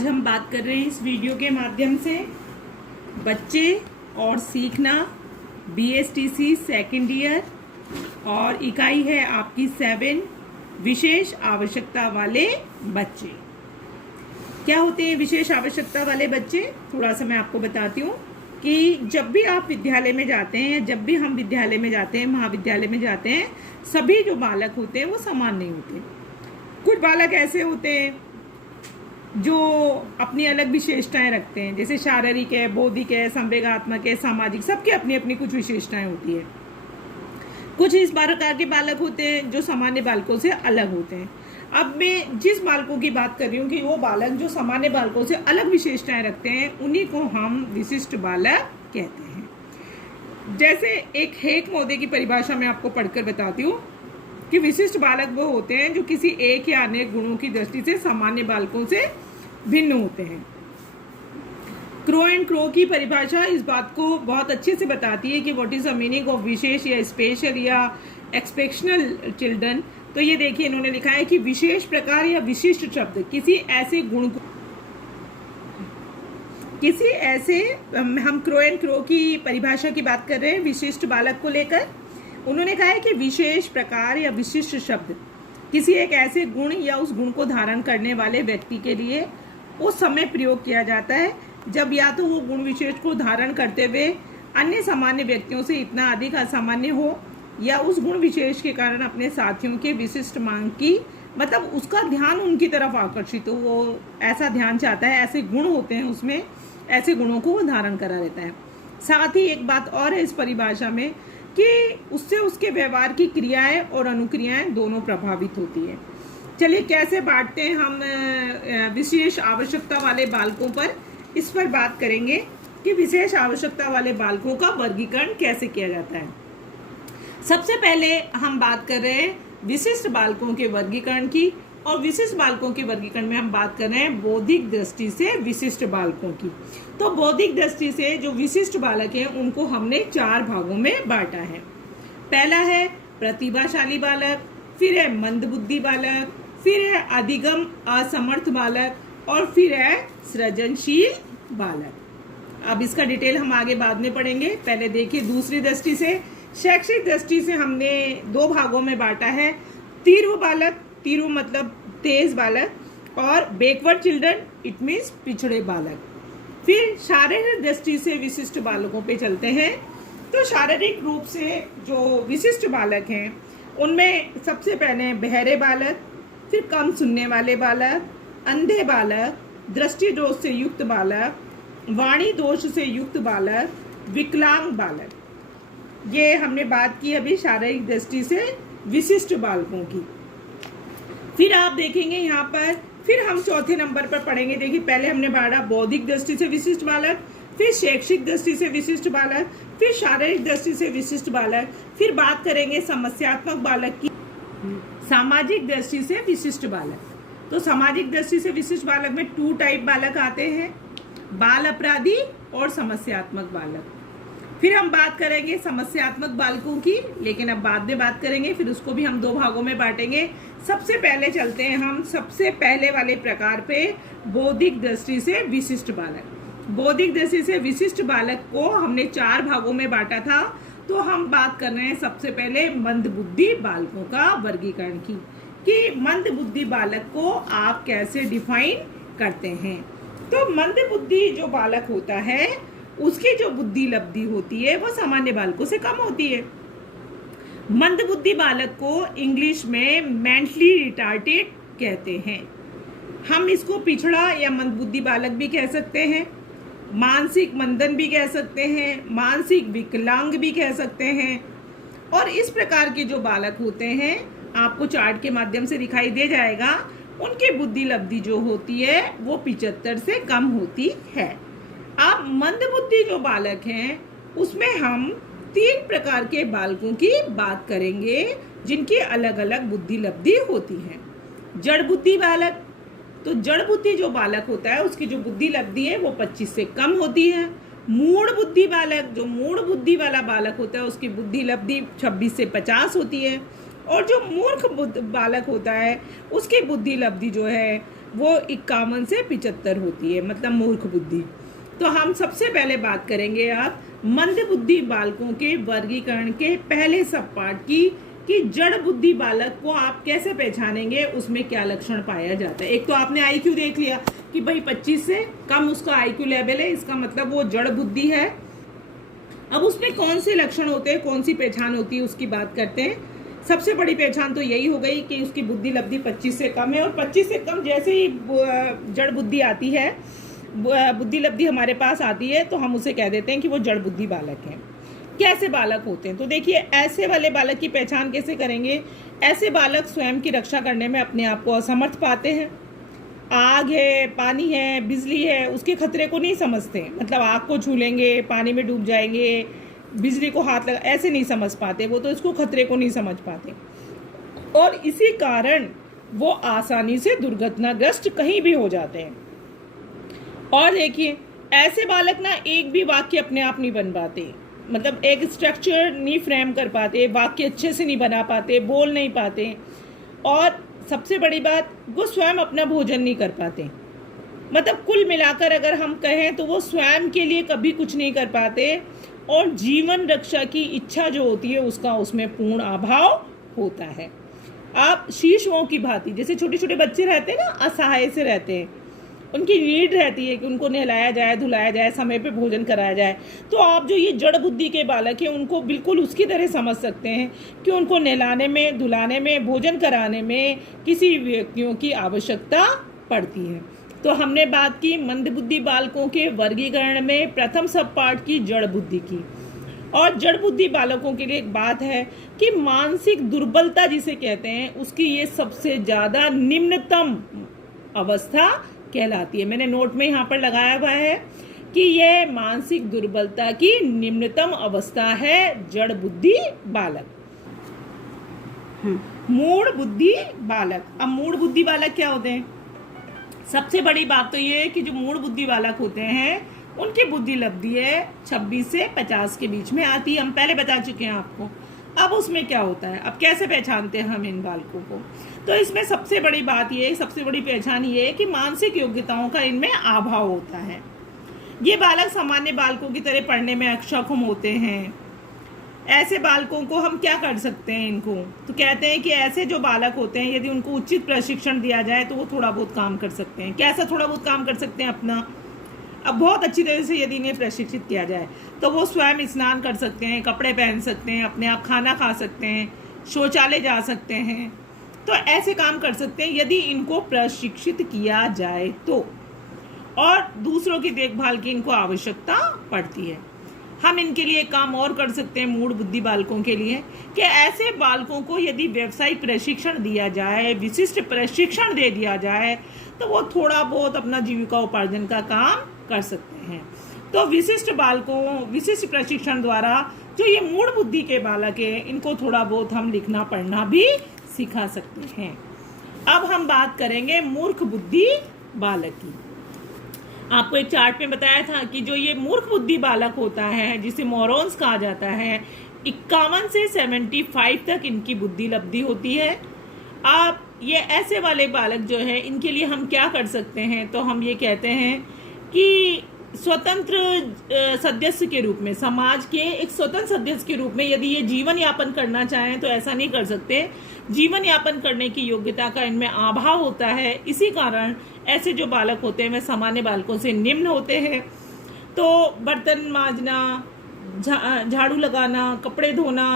आज हम बात कर रहे हैं इस वीडियो के माध्यम से बच्चे और सीखना BSTC सेकेंड ईयर और इकाई है आपकी 7 विशेष आवश्यकता वाले बच्चे। क्या होते हैं विशेष आवश्यकता वाले बच्चे? थोड़ा सा मैं आपको बताती हूँ कि जब भी आप विद्यालय में जाते हैं या जब भी हम विद्यालय में जाते हैं, महाविद्यालय में जाते हैं, सभी जो बालक होते हैं वो समान नहीं होते। कुछ बालक ऐसे होते हैं जो अपनी अलग विशेषताएं रखते हैं, जैसे शारीरिक है, बौद्धिक है, संवेगात्मक है, सामाजिक, सबके अपनी अपनी कुछ विशेषताएं होती है। कुछ इस प्रकार के बालक होते हैं जो सामान्य बालकों से अलग होते हैं। अब मैं जिस बालकों की बात कर रही हूँ कि वो बालक जो सामान्य बालकों से अलग विशेषताएं रखते हैं, उन्हीं को हम विशिष्ट बालक कहते हैं। जैसे एक हेक महोदय की परिभाषा में आपको पढ़कर बताती हूँ कि विशिष्ट बालक वो होते हैं जो किसी एक या अनेक गुणों की दृष्टि से सामान्य बालकों से भिन्न होते हैं। क्रो एंड क्रो की परिभाषा इस बात को बहुत अच्छे से बताती है कि what is the meaning of विशेष या स्पेशल या एक्सेप्शनल चिल्ड्रन। तो ये देखिए, इन्होंने लिखा है कि विशेष प्रकार या विशिष्ट शब्द किसी ऐसे गुण को, किसी ऐसे, हम क्रो एंड क्रो की परिभाषा की बात कर रहे हैं विशिष्ट बालक को लेकर। उन्होंने कहा है कि विशेष प्रकार या विशिष्ट शब्द किसी एक ऐसे गुण या उस गुण को धारण करने वाले व्यक्ति के लिए उस समय प्रयोग किया जाता है जब या तो वो गुण विशेष को धारण करते हुए अन्य सामान्य व्यक्तियों से इतना अधिक असामान्य हो, या उस गुण विशेष के कारण अपने साथियों के विशिष्ट मांग की, मतलब उसका ध्यान उनकी तरफ आकर्षित हो, वो ऐसा ध्यान चाहता है, ऐसे गुण होते हैं उसमें, ऐसे गुणों को वो धारण करा रहता है। साथ ही एक बात और है इस परिभाषा में कि उससे उसके व्यवहार की क्रियाएं और अनुक्रियाएं दोनों प्रभावित होती है। चलिए कैसे बांटते हैं हम विशेष आवश्यकता वाले बालकों पर, इस पर बात करेंगे कि विशेष आवश्यकता वाले बालकों का वर्गीकरण कैसे किया जाता है। सबसे पहले हम बात कर रहे हैं विशिष्ट बालकों के वर्गीकरण की, और विशिष्ट बालकों के वर्गीकरण में हम बात कर रहे हैं बौद्धिक दृष्टि से विशिष्ट बालकों की। तो बौद्धिक दृष्टि से जो विशिष्ट बालक हैं उनको हमने 4 भागों में बांटा है। पहला है प्रतिभाशाली बालक, फिर है मंदबुद्धि बालक, फिर है अधिगम असमर्थ बालक, और फिर है सृजनशील बालक। अब इसका डिटेल हम आगे बाद में पढ़ेंगे। पहले देखिए दूसरी दृष्टि से, शैक्षिक दृष्टि से हमने 2 भागों में बांटा है। तीव्र बालक, तीव्र मतलब तेज बालक, और बैकवर्ड चिल्ड्रन इट मीन्स पिछड़े बालक। फिर शारीरिक दृष्टि से विशिष्ट बालकों पे चलते हैं। तो शारीरिक रूप से जो विशिष्ट बालक हैं उनमें सबसे पहले बहरे बालक, फिर कम सुनने वाले बालक, अंधे बालक, दृष्टि दोष से युक्त बालक, वाणी दोष से युक्त बालक, विकलांग बालक। ये हमने बात की अभी शारीरिक दृष्टि से विशिष्ट बालकों की। फिर आप देखेंगे यहाँ पर, फिर हम चौथे नंबर पर पढ़ेंगे। देखिए पहले हमने बांटा बौद्धिक दृष्टि से विशिष्ट बालक, फिर शैक्षिक दृष्टि से विशिष्ट बालक, फिर शारीरिक दृष्टि से विशिष्ट बालक, फिर बात करेंगे समस्यात्मक बालक की, सामाजिक दृष्टि से विशिष्ट बालक। तो सामाजिक दृष्टि से विशिष्ट बालक में 2 टाइप बालक आते हैं, बाल अपराधी और समस्यात्मक बालक। फिर हम बात करेंगे समस्यात्मक बालकों की, लेकिन अब बाद में बात करेंगे, फिर उसको भी हम 2 भागों में बांटेंगे। सबसे पहले चलते हैं हम सबसे पहले वाले प्रकार पे, बौद्धिक दृष्टि से विशिष्ट बालक। बौद्धिक दृष्टि से विशिष्ट बालक को हमने 4 भागों में बांटा था। तो हम बात कर रहे हैं सबसे पहले मंदबुद्धि बालकों का वर्गीकरण की, कि मंदबुद्धि बालक को आप कैसे डिफाइन करते हैं। तो मंदबुद्धि जो बालक होता है उसकी जो बुद्धि लब्धि होती है वो सामान्य बालकों से कम होती है। मंदबुद्धि बालक को इंग्लिश में मेंटली रिटार्डेड कहते हैं। हम इसको पिछड़ा या मंदबुद्धि बालक भी कह सकते हैं, मानसिक मंदन भी कह सकते हैं, मानसिक विकलांग भी कह सकते हैं। और इस प्रकार के जो बालक होते हैं आपको चार्ट के माध्यम से दिखाई दे जाएगा, उनकी बुद्धि लब्धि जो होती है वो 75 से कम होती है। अब मंदबुद्धि जो बालक हैं उसमें हम 3 प्रकार के बालकों की बात करेंगे जिनकी अलग अलग बुद्धि लब्धि होती है। जड़ बुद्धि बालक, तो जड़ बुद्धि जो बालक होता है उसकी जो बुद्धि लब्धि है वो 25 से कम होती है। मूढ़ बुद्धि बालक, जो मूढ़ बुद्धि वाला बालक होता है उसकी बुद्धि लब्धि 26 से 50 होती है। और जो मूर्ख बालक होता है उसकी बुद्धि लब्धि जो है वो 51 से 75 होती है, मतलब मूर्ख बुद्धि। तो हम सबसे पहले बात करेंगे आप मंद बुद्धि बालकों के वर्गीकरण के पहले सब पार्ट की, कि जड़ बुद्धि बालक को आप कैसे पहचानेंगे, उसमें क्या लक्षण पाया जाता है। एक तो आपने आईक्यू देख लिया कि भाई 25 से कम उसका आईक्यू लेवल है, इसका मतलब वो जड़ बुद्धि है। अब उसमें कौन से लक्षण होते हैं, कौन सी पहचान होती है, उसकी बात करते हैं। सबसे बड़ी पहचान तो यही हो गई कि उसकी बुद्धि लब्धि 25 से कम है, और 25 से कम जैसे ही जड़ बुद्धि आती है, बुद्धि लब्धि हमारे पास आती है, तो हम उसे कह देते हैं कि वो जड़ बुद्धि बालक है। कैसे बालक होते हैं, तो देखिए ऐसे वाले बालक की पहचान कैसे करेंगे। ऐसे बालक स्वयं की रक्षा करने में अपने आप को असमर्थ पाते हैं। आग है, पानी है, बिजली है, उसके खतरे को नहीं समझते। मतलब आग को छू लेंगे, पानी में डूब जाएंगे, बिजली को हाथ लगा, ऐसे नहीं समझ पाते वो, तो इसको खतरे को नहीं समझ पाते, और इसी कारण वो आसानी से दुर्घटनाग्रस्त कहीं भी हो जाते हैं। और देखिए ऐसे बालक ना एक भी वाक्य अपने आप नहीं बन पाते, मतलब एक स्ट्रक्चर नहीं फ्रेम कर पाते, वाक्य अच्छे से नहीं बना पाते, बोल नहीं पाते, और सबसे बड़ी बात वो स्वयं अपना भोजन नहीं कर पाते। मतलब कुल मिलाकर अगर हम कहें तो वो स्वयं के लिए कभी कुछ नहीं कर पाते, और जीवन रक्षा की इच्छा जो होती है उसका उसमें पूर्ण अभाव होता है। आप शिशुओं की भांति, जैसे छोटे छोटे बच्चे रहते हैं ना, असहाय से रहते हैं, उनकी नीड रहती है कि उनको नहलाया जाए, धुलाया जाए, समय पे भोजन कराया जाए, तो आप जो ये जड़ बुद्धि के बालक हैं उनको बिल्कुल उसकी तरह समझ सकते हैं कि उनको नहलाने में, धुलाने में, भोजन कराने में किसी व्यक्तियों की आवश्यकता पड़ती है। तो हमने बात की मंद बुद्धि बालकों के वर्गीकरण में प्रथम सब पार्ट की जड़ बुद्धि की। और जड़ बुद्धि बालकों के लिए एक बात है कि मानसिक दुर्बलता जिसे कहते हैं, उसकी ये सबसे ज़्यादा निम्नतम अवस्था कहलाती है। मैंने नोट में यहाँ पर लगाया हुआ है कि यह मानसिक दुर्बलता की निम्नतम अवस्था है जड़ बुद्धि बालक। मूढ़ बुद्धि बालक। अब मूढ़ बुद्धि बालक क्या होते हैं? सबसे बड़ी बात तो ये है कि जो मूढ़ बुद्धि बालक होते हैं उनकी बुद्धि लब्धि है 26 से 50 के बीच में आती है। हम पहले बता चुके हैं आपको। अब उसमें क्या होता है, अब कैसे पहचानते हैं हम इन बालकों को? तो इसमें सबसे बड़ी बात ये, सबसे बड़ी पहचान ये है कि मानसिक योग्यताओं का इनमें अभाव होता है। ये बालक सामान्य बालकों की तरह पढ़ने में अक्षम होते हैं। ऐसे बालकों को हम क्या कर सकते हैं इनको? तो कहते हैं कि ऐसे जो बालक होते हैं यदि उनको उचित प्रशिक्षण दिया जाए तो वो थोड़ा बहुत काम कर सकते हैं। कैसा थोड़ा बहुत काम कर सकते हैं अपना? अब बहुत अच्छी तरह से यदि इन्हें प्रशिक्षित किया जाए तो वो स्वयं स्नान कर सकते हैं, कपड़े पहन सकते हैं, अपने आप खाना खा सकते हैं, शौचालय जा सकते हैं। तो ऐसे काम कर सकते हैं यदि इनको प्रशिक्षित किया जाए तो, और दूसरों की देखभाल की इनको आवश्यकता पड़ती है। हम इनके लिए काम और कर सकते हैं मूढ़ बुद्धि बालकों के लिए कि ऐसे बालकों को यदि व्यावसायिक प्रशिक्षण दिया जाए, विशिष्ट प्रशिक्षण दे दिया जाए तो वो थोड़ा बहुत अपना जीविका उपार्जन का काम कर सकते हैं। तो विशिष्ट बालकों, विशिष्ट प्रशिक्षण द्वारा जो ये मूढ़ बुद्धि के बालक है इनको थोड़ा बहुत हम लिखना पढ़ना भी सिखा सकते हैं। अब हम बात करेंगे मूर्ख बुद्धि बालक की। आपको एक चार्ट में बताया था कि जो ये मूर्ख बुद्धि बालक होता है जिसे मोरॉन्स कहा जाता है, 51 से 75 तक इनकी बुद्धि लब्धि होती है। आप ये ऐसे वाले बालक जो है इनके लिए हम क्या कर सकते हैं? तो हम ये कहते हैं कि स्वतंत्र सदस्य के रूप में, समाज के एक स्वतंत्र सदस्य के रूप में यदि ये जीवन यापन करना चाहें तो ऐसा नहीं कर सकते। जीवन यापन करने की योग्यता का इनमें अभाव होता है। इसी कारण ऐसे जो बालक होते हैं वे सामान्य बालकों से निम्न होते हैं। तो बर्तन मांजना, झाड़ू लगाना, कपड़े धोना,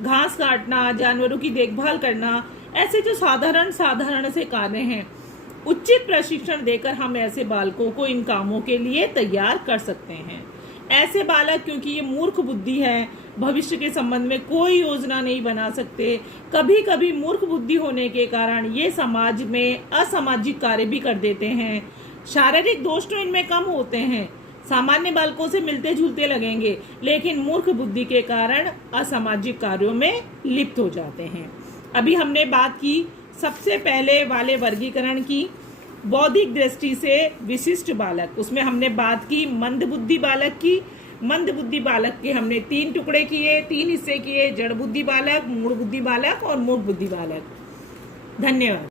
घास काटना, जानवरों की देखभाल करना, ऐसे जो साधारण से कार्य हैं, उचित प्रशिक्षण देकर हम ऐसे बालकों को इन कामों के लिए तैयार कर सकते हैं। ऐसे बालक, क्योंकि ये मूर्ख बुद्धि है, भविष्य के संबंध में कोई योजना नहीं बना सकते। कभी कभी मूर्ख बुद्धि होने के कारण ये समाज में असामाजिक कार्य भी कर देते हैं। शारीरिक दोष तो इनमें कम होते हैं, सामान्य बालकों से मिलते जुलते लगेंगे, लेकिन मूर्ख बुद्धि के कारण असामाजिक कार्यों में लिप्त हो जाते हैं। अभी हमने बात की सबसे पहले वाले वर्गीकरण की, बौद्धिक दृष्टि से विशिष्ट बालक। उसमें हमने बात की मंद बुद्धि बालक की। मंद बुद्धि बालक के हमने 3 टुकड़े किए, 3 हिस्से किए: जड़ बुद्धि बालक, मूढ़ बुद्धि बालक और मूढ़ बुद्धि बालक। धन्यवाद।